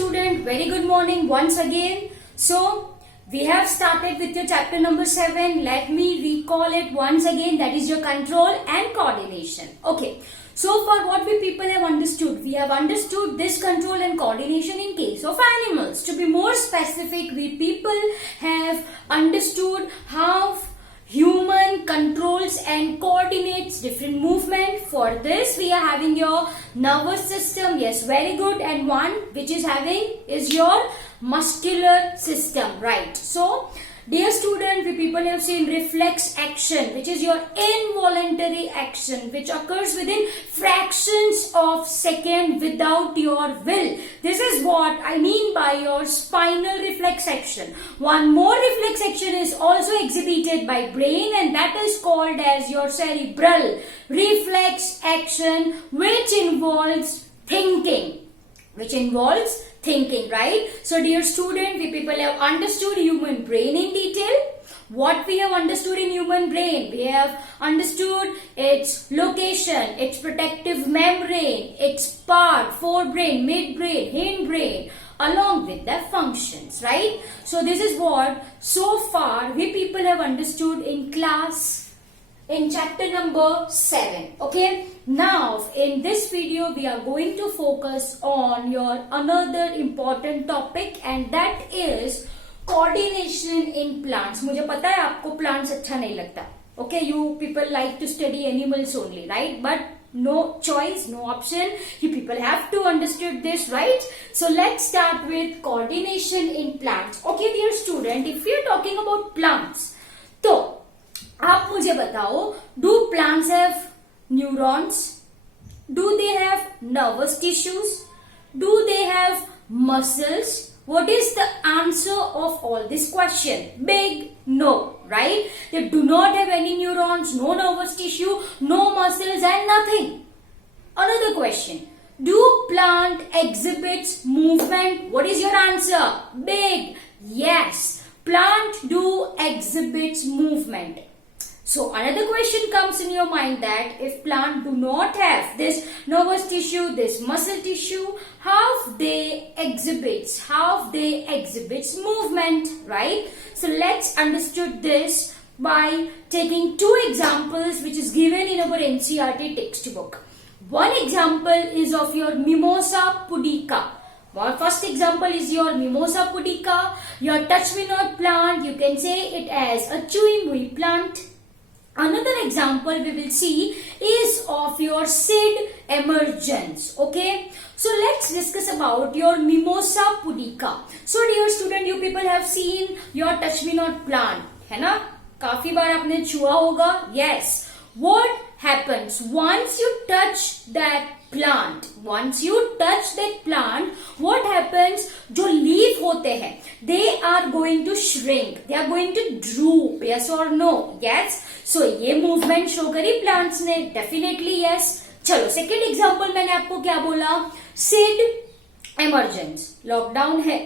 student, very good morning once again. So we have started with your chapter number 7. Let me recall it once again. That is your control and coordination. Okay. So far what we people have understood? We have understood this control and coordination in case of animals. To be more specific, we people have understood how human controls and coordinates different movement. For this we are having your nervous system. Yes, very good. And one which is having is your muscular system, right? So dear student, we people have seen reflex action, which is your involuntary action which occurs within fractions of second without your will. This is what I mean by your spinal reflex action. One more reflex action is also exhibited by brain, and that is called as your cerebral reflex action, which involves thinking. Right? So dear student, we people have understood human brain in detail. What we have understood in human brain? We have understood its location, its protective membrane, its part, forebrain, midbrain, hindbrain, along with their functions, right? So this is what so far we people have understood in class in chapter number 7. Okay, now in this video we are going to focus on your another important topic, and that is coordination in plants. मुझे पता है आपको plants अच्छा नहीं लगता. Okay, you people like to study animals only, right? But no choice, no option. You people have to understand this, right? So let's start with coordination in plants. Okay, dear student, if we are talking about plants, तो आप मुझे बताओ, do plants have neurons? Do they have nervous tissues? Do they have muscles? What is the answer of all this question? Big no, right? They do not have any neurons, no nervous tissue, no muscles and nothing. Another question. Do plant exhibits movement? What is your answer? Big yes. Plant do exhibits movement. So another question comes in your mind that if plant do not have this nervous tissue, this muscle tissue, how they exhibits movement, right? So let's understood this by taking two examples which is given in our NCERT textbook. One example is of your Mimosa pudica. Our first example is your Mimosa pudica, your touch-me-not plant. You can say it as a chewy-mooey plant. Another example we will see is of your seed emergence. Okay, so let's discuss about your Mimosa pudica. So dear student, you people have seen your touch-me-not plant, है ना? काफी बार आपने छुआ होगा. Yes. What happens once you touch that plant? Once you touch that plant, what happens? जो leaf होते हैं, they are going to shrink. They are going to droop. Yes or no? Yes. So ये movement show करी plants ने. Definitely yes. चलो second example मैंने आपको क्या बोला? Seed emergence. Lockdown है.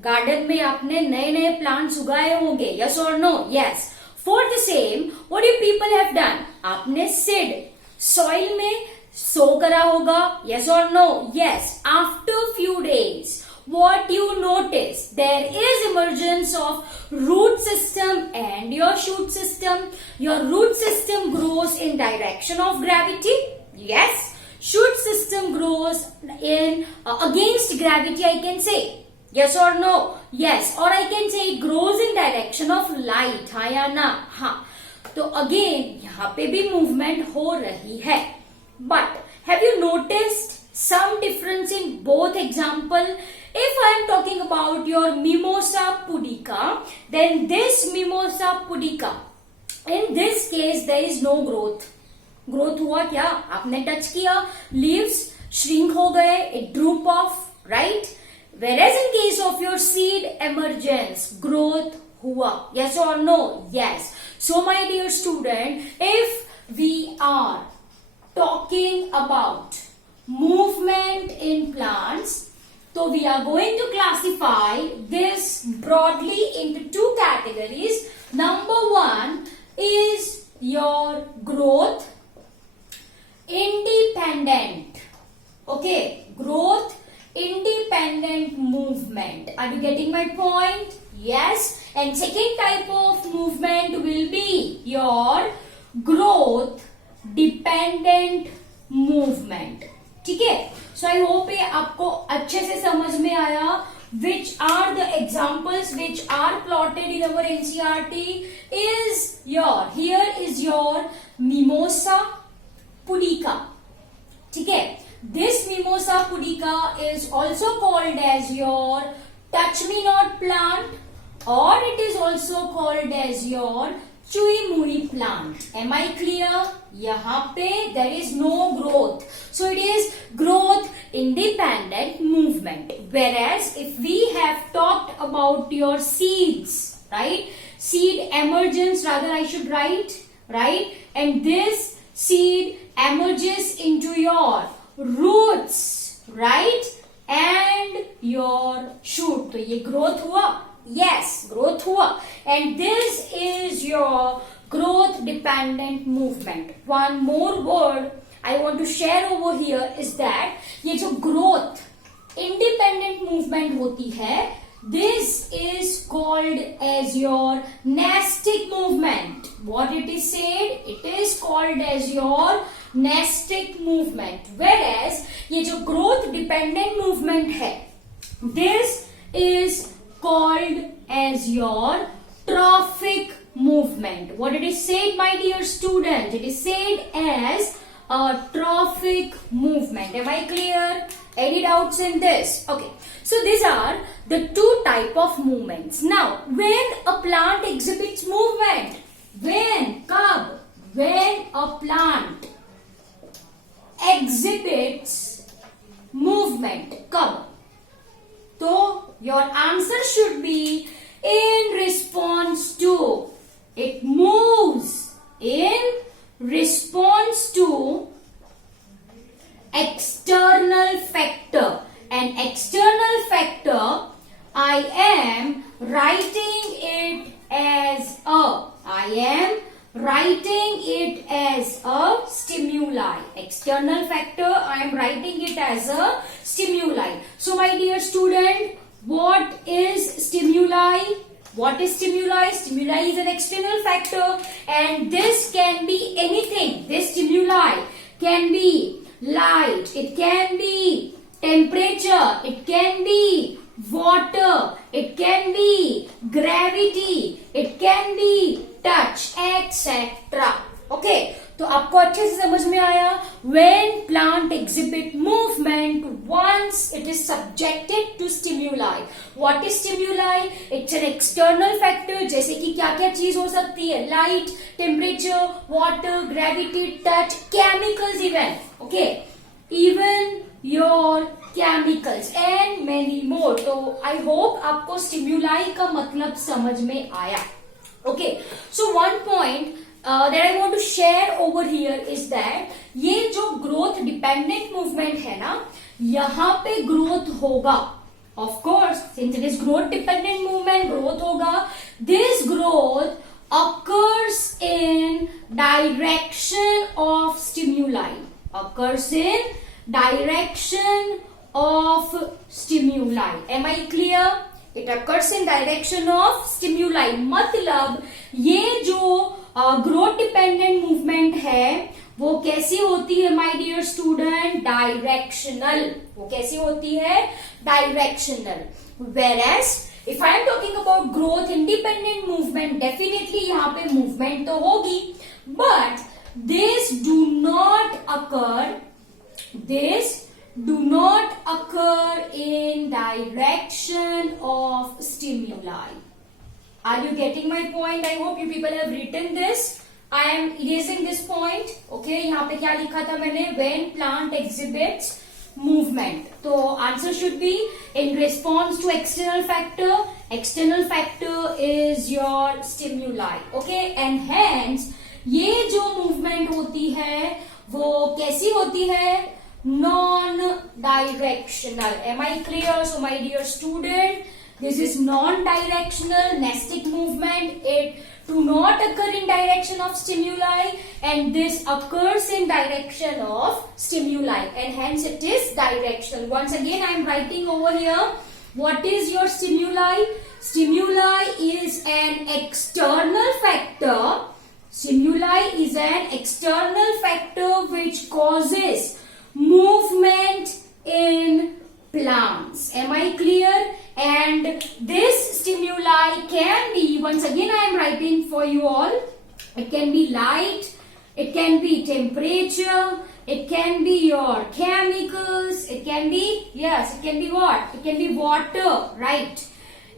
Garden में आपने नए नए plants उगाए होंगे. Yes or no? Yes. For the same, what you people have done? आपने seed soil में sow करा होगा. Yes or no? Yes. After few days, what you notice? There is emergence of root system and your shoot system. Your root system grows in direction of gravity. Yes. Shoot system grows in against gravity, I can say. Yes or no? Yes. Or I can say it grows in direction of light. हाँ या ना? हाँ. तो again यहाँ पे भी movement हो रही है. But have you noticed some difference in both example? If I am talking about your Mimosa pudica, then this Mimosa pudica, in this case there is no growth. Growth हुआ क्या? आपने touch किया, leaves shrink हो गए, it droop off, right? Whereas in case of your seed emergence, growth हुआ. Yes or no? Yes. So my dear student, if we are talking about movement in plants, so we are going to classify this broadly into two categories. Number one is your growth independent. Okay, growth independent movement. Are you getting my point? Yes. And second type of movement will be your growth dependent movement. ठीक है? So I hope ये आपको अच्छे से समझ में आया. Which are the examples which are plotted in our NCERT is here is your Mimosa pudica. ठीक है? This Mimosa pudica is also called as your touch me not plant, or it is also called as your चुई मुई plant. Am I clear? यहाँ पे there is no growth, so it is growth independent movement. Whereas if we have talked about your seeds, right? Seed emergence, rather I should write, right? And this seed emerges into your roots, right? And your shoot. तो ये growth हुआ. Yes, growth हुआ. And this is your growth dependent movement. One more word I want to share over here is that ये जो growth independent movement होती है, this is called as your nastic movement. What it is said? It is called as your nastic movement. Whereas ये जो growth dependent movement है, this is called as your trophic movement. What it is said, my dear student? It is said as a trophic movement. Am I clear? Any doubts in this? Okay. So these are the two type of movements. Now, when a plant exhibits movement, when a plant exhibits movement, so your answer should be in response to. It moves in response to external factor. An external factor, I am writing it as a stimuli. External factor, I am writing it as a stimuli. So my dear student, what is stimuli? What is stimuli? Stimuli is an external factor, and this can be anything. This stimuli can be light, it can be temperature, it can be water, it can be gravity, it can be touch, etc. Okay, तो आपको अच्छे से समझ में आया. When plant exhibit movement once it is subjected to stimuli. What is stimuli? It's an external factor. जैसे कि क्या क्या चीज हो सकती है? Light, temperature, water, gravity, touch, chemicals even. Okay, even your chemicals and many more. तो I hope आपको stimuli का मतलब समझ में आया. Okay, so one point that I want to share over here is that ये जो growth dependent movement है ना, यहाँ पे growth होगा. Of course, since it is growth dependent movement, growth होगा. This growth occurs in direction of stimuli. Occurs in direction of stimuli. Am I clear? It occurs in direction of stimuli. मतलब ये जो growth dependent movement है वो कैसी होती है my dear student? Directional. वो कैसी होती है? Directional. Whereas if I am talking about growth independent movement, definitely यहाँ पे मूवमेंट तो होगी, but this do not occur in direction of stimuli. Are you getting my point? I hope you people have written this. I am erasing this point. Okay, यहाँ पे क्या लिखा था मैंने? When plant exhibits movement. तो answer should be in response to external factor. External factor is your stimuli. Okay, and hence ये जो movement होती है वो कैसी होती है? Non-directional. Am I clear? So my dear student, this is non-directional nastic movement. It do not occur in direction of stimuli, and this occurs in direction of stimuli, and hence it is directional. Once again I am writing over here, what is your stimuli? Stimuli is an external factor. Stimuli is an external factor which causes movement in plants. Am I clear? And this stimuli can be, once again I am writing for you all, it can be light, it can be temperature, it can be your chemicals, it can be, yes, it can be what? It can be water, right?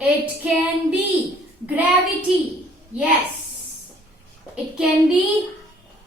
It can be gravity, yes. It can be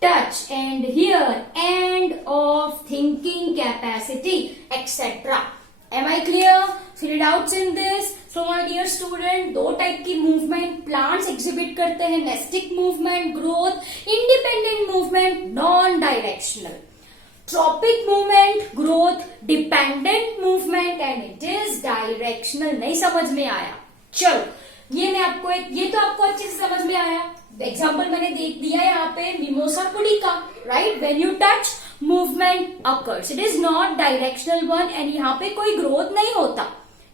touch, and here end of thinking capacity, etc. Am I clear? So any doubts in this? So my dear student, दो type की movement plants exhibit करते हैं, nastic movement, growth, independent movement, non directional, tropic movement, growth, dependent movement, and it is directional. नहीं समझ में आया? चलो ये मैं आपको ये तो आपको अच्छे से समझ में आया. एग्जाम्पल मैंने देख दिया यहाँ पे mimosa pudica, right? When you touch movement occurs, it is not directional one, and यहाँ पे कोई ग्रोथ नहीं होता.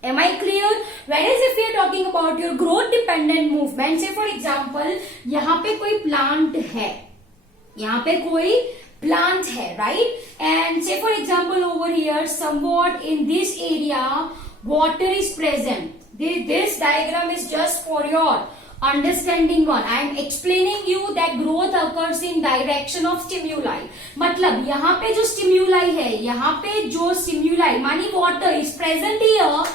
Am I clear? Whereas if we are talking about your growth dependent movement, say for example यहाँ पे कोई plant है, यहाँ पे कोई प्लांट है, right? And say for example over here somewhat in this area water is present. This diagram is just for your understanding one. I am explaining you that growth occurs in direction of stimuli. मतलब यहाँ पे जो stimuli है, यहाँ पे जो stimuli मानी water is present here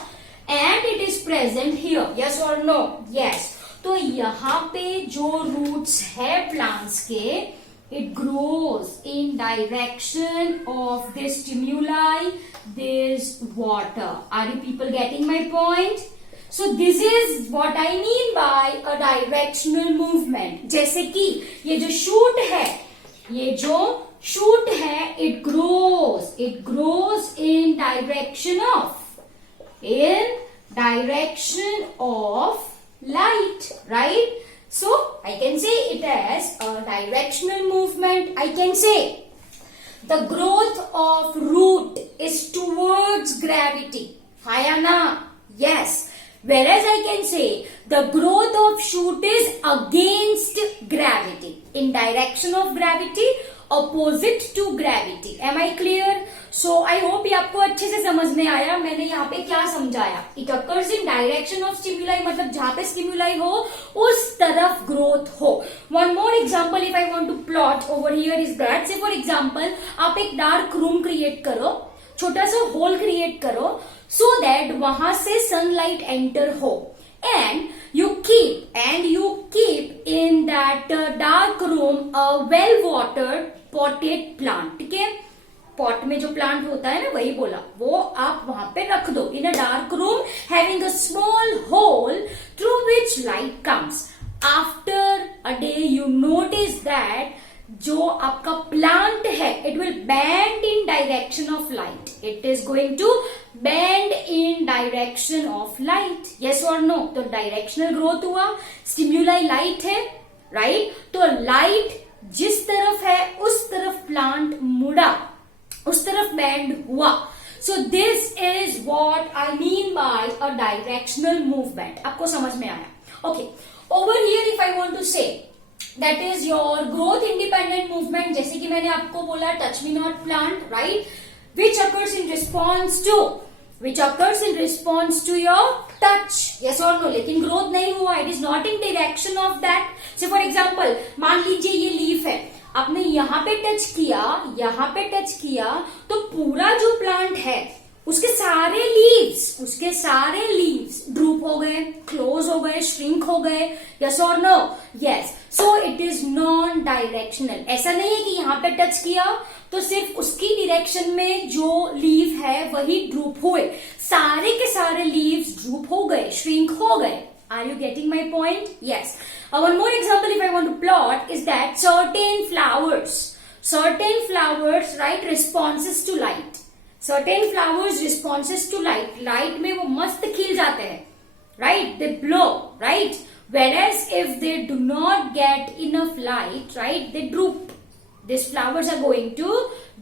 and it is present here. Yes or no? Yes. तो यहाँ पे जो roots है plants के, it grows in direction of this stimuli, this water. Are you people getting my point? So this is what I mean by a directional movement. जैसे कि ये जो shoot है, ये जो shoot है, it grows in direction of light, right? So I can say it as a directional movement. I can say the growth of root is towards gravity. है ना? Yes. Whereas I can say the growth of shoot is against gravity, in direction of gravity, opposite to gravity. Am I clear? So I hope ये आपको अच्छे से समझ में आया. मैंने यहाँ पे क्या समझाया? It occurs in direction of stimuli, मतलब जहाँ पे stimuli हो उस तरफ growth हो. One more example if I want to plot over here is that, say for example आप एक dark room create करो, छोटा सा होल क्रिएट करो, so that वहां से सनलाइट एंटर हो, and you keep in that dark room a well watered potted plant. ठीक है? पॉट में जो प्लांट होता है ना, वही बोला, वो आप वहां पे रख दो. In a dark room having a small hole through which light comes. After a day you notice that जो आपका प्लांट है, it will bend in direction of light. It is going to bend in direction of light. Yes और no? तो directional growth हुआ. Stimuli light है, right? तो light जिस तरफ है उस तरफ प्लांट मुड़ा, उस तरफ बेंड हुआ. So this is what I mean by a directional movement. आपको समझ में आया? Okay. Over here if I want to say that is your growth independent movement, जैसे कि मैंने आपको बोला touch me not plant, right? which occurs in response to your touch. Yes or no? लेकिन growth नहीं हुआ, it is not in direction of that. So for example मान लीजिए ये लीफ है, आपने यहाँ पे टच किया, तो पूरा जो प्लांट है उसके सारे लीव्स ड्रूप हो गए, क्लोज हो गए, श्रिंक हो गए. यस और no? Yes. So it is non directional. ऐसा नहीं है कि यहाँ पे टच किया तो सिर्फ उसकी डायरेक्शन में जो लीव है वही ड्रूप हुए. सारे के सारे लीव्स ड्रूप हो गए, श्रिंक हो गए. Are you getting my point? Yes. One more example if I want to plot is that certain flowers, right, responses to light. Certain flowers responses to light. Light में वो मस्त खिल जाते हैं, right? They blow, right? Whereas if they do not get enough light, right, they droop. These flowers are going to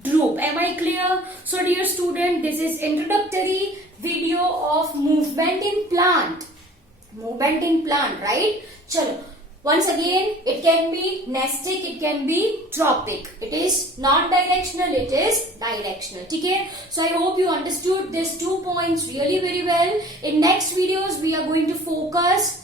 droop. Am I clear? So dear student, this is introductory video of movement in plant. Movement in plant, right? Chalo. Once again, it can be nestic, it can be tropic. It is not directional, it is directional. Okay? So I hope you understood these 2 points really very well. In next videos, we are going to focus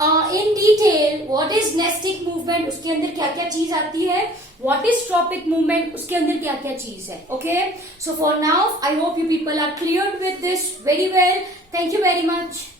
in detail what is nestic movement, उसके अंदर क्या क्या चीज आती है, what is tropic movement, उसके अंदर क्या क्या चीज है. Okay? So for now, I hope you people are cleared with this very well. Thank you very much.